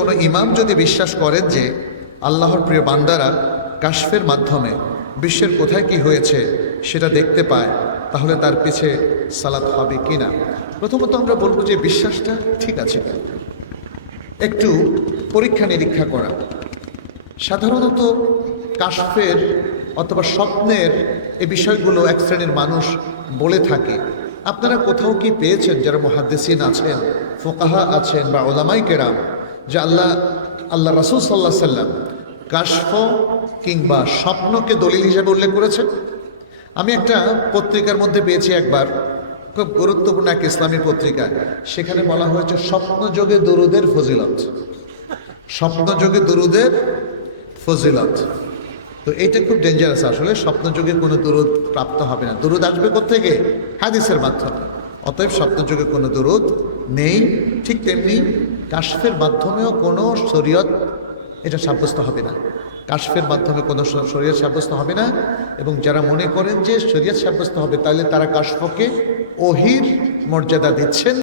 কোনো ইমাম যদি বিশ্বাস করেন যে আল্লাহর প্রিয় বান্দারা কাশফের মাধ্যমে বিশ্বের কোথায় কি হয়েছে সেটা দেখতে পায়, তাহলে তার পিছে সালাত হবে কি না? প্রথমত আমরা বলব যে বিশ্বাসটা ঠিক আছে। একটু পরীক্ষা নিরীক্ষা করা। সাধারণত কাশফের অথবা স্বপ্নের এই বিষয়গুলো এক শ্রেণির মানুষ বলে থাকে। আপনারা কোথাও কি পেয়েছেন, যারা মহাদ্দেসিন আছেন, ফোকাহা আছেন বা ওলামাই কেরাম? যে আল্লাহ আল্লাহ রাসুল সাল্লাহ সাল্লাম কাশফ কিংবা স্বপ্নকে দলিল হিসেবে উল্লেখ করেছেন। আমি একটা পত্রিকার মধ্যে পেয়েছি একবার, খুব গুরুত্বপূর্ণ এক ইসলামী পত্রিকা। সেখানে বলা হয়েছে স্বপ্নযোগে দরুদের ফজিলত। স্বপ্নযোগে দরুদের ফজিলত। তো এইটা খুব ডেঞ্জারাস আসলে স্বপ্নযোগে কোনো দরুদ প্রাপ্ত হবে না। দরুদ আসবে থেকে হাদিসের মাধ্যমে। অতএব স্বপ্নযোগে কোনো দরুদ নেই। ঠিক তেমনি কাশফের মাধ্যমেও কোনো শরীয়ত এটা সাব্যস্ত হবে না। কাশফের মাধ্যমে কোনো শরীয়ত সাব্যস্ত হবে না এবং যারা মনে করেন যে শরীয়ত সাব্যস্ত হবে তাহলে তারা কাশফকে অহির মর্যাদা দিচ্ছেন।